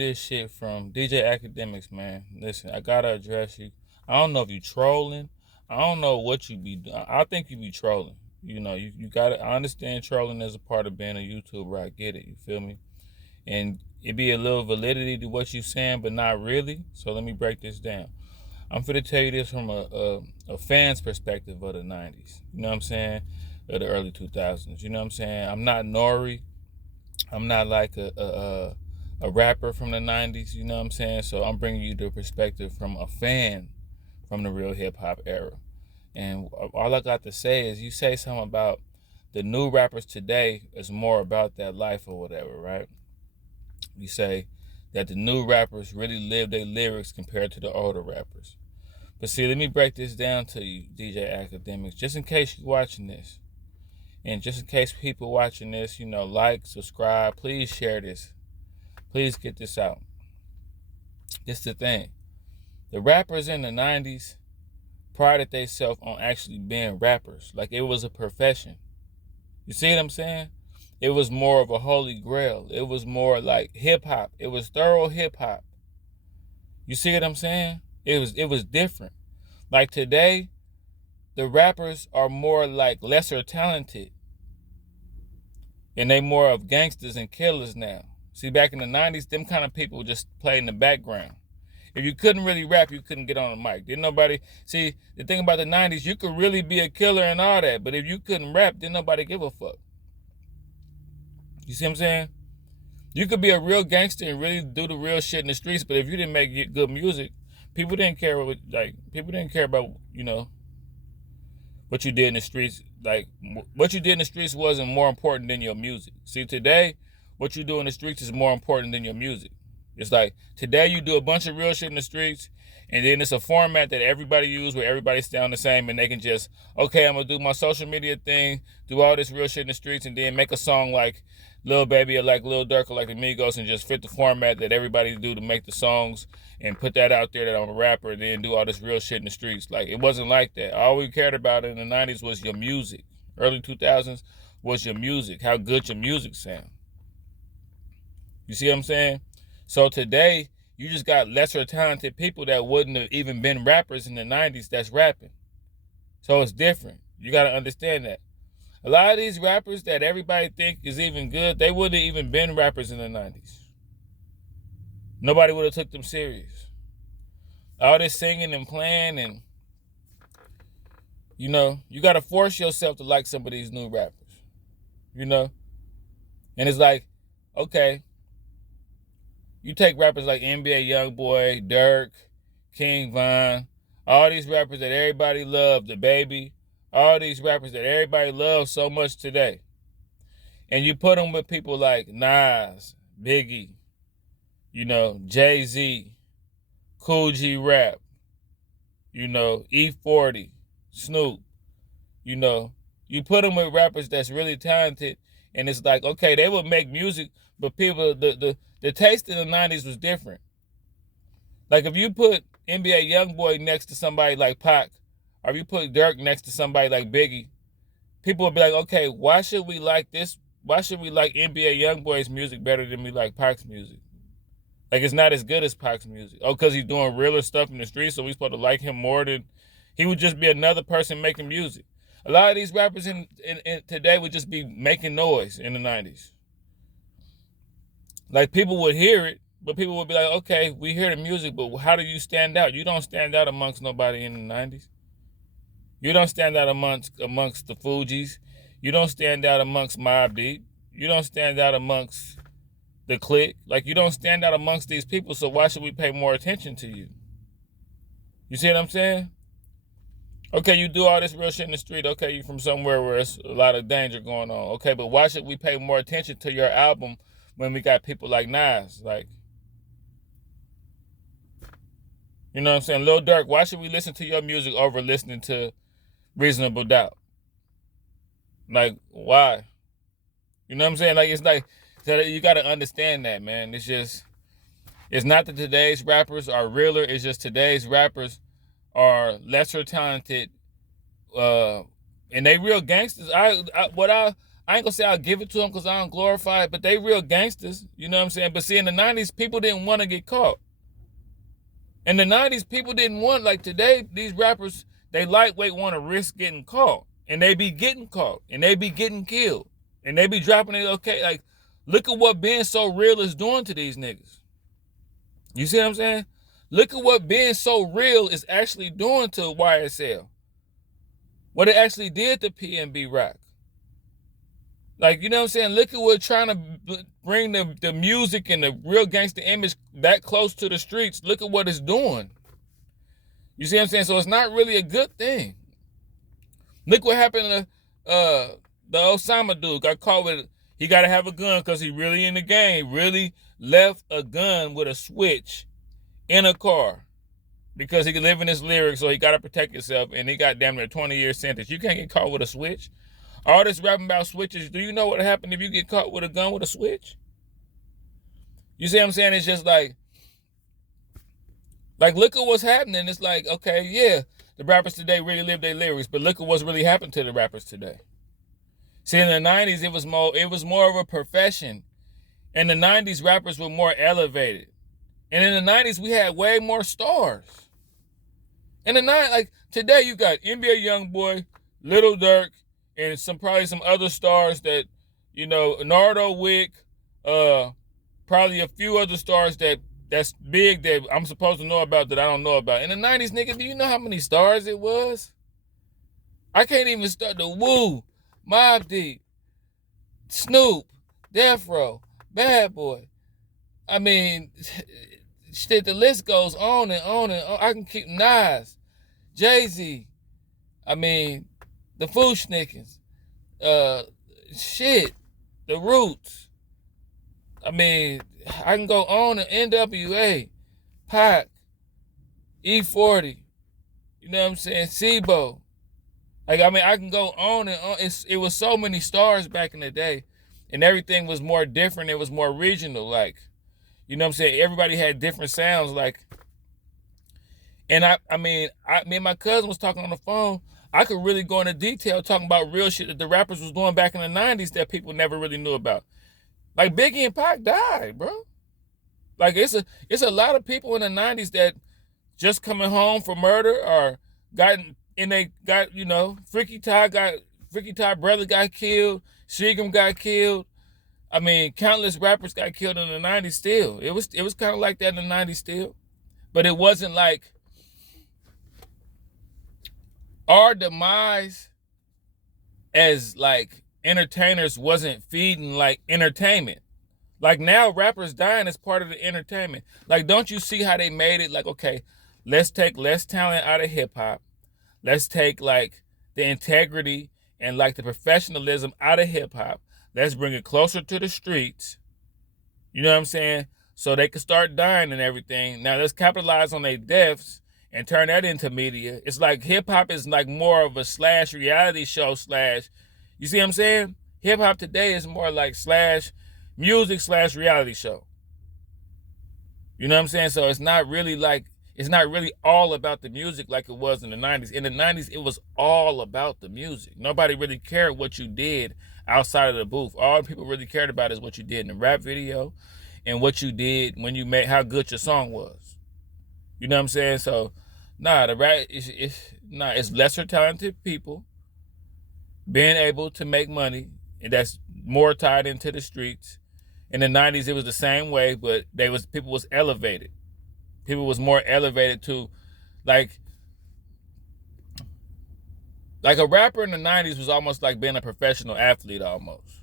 this shit from DJ Akademiks, man. Listen, I gotta address you. I don't know if you trolling. I don't know what you be doing. I think you be trolling. You gotta. I understand trolling is a part of being a YouTuber. I get it. You feel me? And it be a little validity to what you saying, but not really. So let me break this down. I'm finna tell you this from a fan's perspective of the '90s. You know what I'm saying? Of the early 2000s. You know what I'm saying? I'm not Nori. I'm not like a rapper from the '90s. You know what I'm saying? So I'm bringing you the perspective from a fan from the real hip hop era. And all I got to say is, you say something about the new rappers today is more about that life or whatever, right? You say that the new rappers really live their lyrics compared to the older rappers. But see, let me break this down to you, DJ Akademiks, just in case you're watching this. And just in case people watching this, like, subscribe, please share this. Please get this out. This is the thing. The rappers in the 90s prided themselves on actually being rappers. Like it was a profession. You see what I'm saying? It was more of a holy grail. It was more like hip hop. It was thorough hip hop. You see what I'm saying? It was different. Like today, the rappers are more like lesser talented. And they more of gangsters and killers now. See, back in the 90s, them kind of people just played in the background. If you couldn't really rap, you couldn't get on the mic. Didn't nobody... See, the thing about the 90s, you could really be a killer and all that, but if you couldn't rap, didn't nobody give a fuck. You see what I'm saying? You could be a real gangster and really do the real shit in the streets, but if you didn't make good music, people didn't care people didn't care about, what you did in the streets. Like, what you did in the streets wasn't more important than your music. See, today, what you do in the streets is more important than your music. It's like, today you do a bunch of real shit in the streets, and then it's a format that everybody use where everybody sound the same, and they can just, okay, I'm going to do my social media thing, do all this real shit in the streets, and then make a song like Lil Baby or like Lil Durk or like the Migos and just fit the format that everybody do to make the songs and put that out there that I'm a rapper, and then do all this real shit in the streets. Like, it wasn't like that. All we cared about in the 90s was your music. Early 2000s was your music, how good your music sound. You see what I'm saying? So today, you just got lesser talented people that wouldn't have even been rappers in the 90s that's rapping. So it's different. You got to understand that. A lot of these rappers that everybody think is even good, they wouldn't have even been rappers in the 90s. Nobody would have took them serious. All this singing and playing and, you got to force yourself to like some of these new rappers, And it's like, okay, you take rappers like NBA Youngboy, Durk, King Von, all these rappers that everybody loved, The Baby, all these rappers that everybody loves so much today. And you put them with people like Nas, Biggie, Jay-Z, Cool G Rap, E40, Snoop, you put them with rappers that's really talented, and it's like, okay, they would make music, but people, the taste in the 90s was different. Like if you put NBA Youngboy next to somebody like Pac, or if you put Durk next to somebody like Biggie, people would be like, okay, why should we like this? Why should we like NBA Youngboy's music better than we like Pac's music? Like it's not as good as Pac's music. Oh, because he's doing realer stuff in the streets, so we supposed to like him more than... He would just be another person making music. A lot of these rappers in today would just be making noise in the 90s. Like people would hear it, but people would be like, okay, we hear the music, but how do you stand out? You don't stand out amongst nobody in the 90s. You don't stand out amongst the Fugees. You don't stand out amongst Mobb Deep. You don't stand out amongst the Clique. Like, you don't stand out amongst these people, so why should we pay more attention to you? You see what I'm saying? Okay, you do all this real shit in the street. Okay, you from somewhere where there's a lot of danger going on. Okay, but why should we pay more attention to your album when we got people like Nas? Like, you know what I'm saying? Lil Durk, why should we listen to your music over listening to Reasonable Doubt? Like, why? You know what I'm saying? Like, it's like, you got to understand that, man. It's not that today's rappers are realer. It's just today's rappers are lesser talented, and they real gangsters. I ain't gonna say I'll give it to them because I don't glorify it, but they real gangsters. You know what I'm saying? But see, in the 90s, people didn't want to get caught. In the 90s, people didn't want, like today, these rappers, they lightweight want to risk getting caught. And they be getting caught. And they be getting killed. And they be dropping it, okay? Like, look at what being so real is doing to these niggas. You see what I'm saying? Look at what being so real is actually doing to YSL. What it actually did to PNB Rock. Like, you know what I'm saying? Look at what trying to bring the music and the real gangster image that close to the streets. Look at what it's doing. You see what I'm saying? So it's not really a good thing. Look what happened to the Osama dude. Got caught with, he got to have a gun because he really in the game. Really left a gun with a switch in a car because he could live in his lyrics, so he got to protect himself, and he got damn near a 20-year sentence. You can't get caught with a switch. All this rapping about switches, do you know what happened if you get caught with a gun with a switch? You see what I'm saying? It's just like look at what's happening. It's like, okay, yeah, the rappers today really live their lyrics, but look at what's really happened to the rappers today. See, in the 90s, it was more of a profession. In the 90s, rappers were more elevated. And in the 90s, we had way more stars. In the 90s, like today, you got NBA Youngboy, Lil Durk, and probably some other stars that, you know, Nardo Wick, probably a few other stars that's big that I'm supposed to know about that I don't know about. In the 90s, nigga, do you know how many stars it was? I can't even start the Woo, Mobb Deep, Snoop, Death Row, Bad Boy. I mean, shit, the list goes on and on and on. I can keep Nas, Jay-Z. I mean, the Fushnikins, shit, the Roots. I mean, I can go on to NWA, Pac, E40. You know what I'm saying? SIBO. Like, I mean, I can go on and on. It was so many stars back in the day, and everything was more different. It was more regional. Like, you know what I'm saying? Everybody had different sounds. Like, and me and my cousin was talking on the phone. I could really go into detail talking about real shit that the rappers was doing back in the 90s that people never really knew about. Like, Biggie and Pac died, bro. Like, it's a lot of people in the 90s that just coming home from murder or you know, Freaky Ty brother got killed, Seagram got killed. I mean, countless rappers got killed in the 90s still. It was kind of like that in the 90s still. But it wasn't like our demise as like entertainers wasn't feeding like entertainment. Like, now rappers dying as part of the entertainment. Like, don't you see how they made it? Like, okay, let's take less talent out of hip hop. Let's take like the integrity and like the professionalism out of hip hop. Let's bring it closer to the streets. You know what I'm saying? So they can start dying and everything. Now let's capitalize on their deaths and turn that into media. It's like hip hop is like more of a slash reality show slash. You see what I'm saying? Hip hop today is more like slash music slash reality show. You know what I'm saying? So it's not really all about the music like it was in the 90s. In the 90s, it was all about the music. Nobody really cared what you did outside of the booth. All people really cared about is what you did in the rap video and what you did when you made, how good your song was. You know what I'm saying? So, the rap it's lesser talented people being able to make money, and that's more tied into the streets. In the 90s, it was the same way, but people was elevated. People was more elevated to, like a rapper in the 90s was almost like being a professional athlete almost.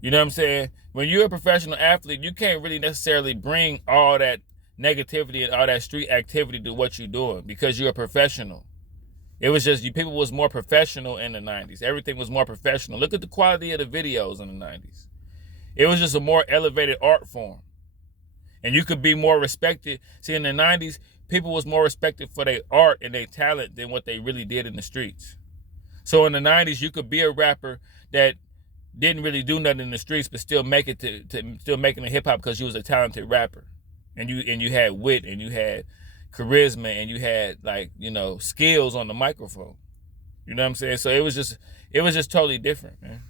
You know what I'm saying? When you're a professional athlete, you can't really necessarily bring all that negativity and all that street activity to what you're doing because you're a professional. It was just, people was more professional in the 90s. Everything was more professional. Look at the quality of the videos in the 90s. It was just a more elevated art form. And you could be more respected. See, in the 90s, people was more respected for their art and their talent than what they really did in the streets. So in the 90s, you could be a rapper that didn't really do nothing in the streets, but still make it to still making the hip hop because you was a talented rapper, and you had wit and you had charisma and you had, like, you know, skills on the microphone. You know what I'm saying? So it was just totally different, man.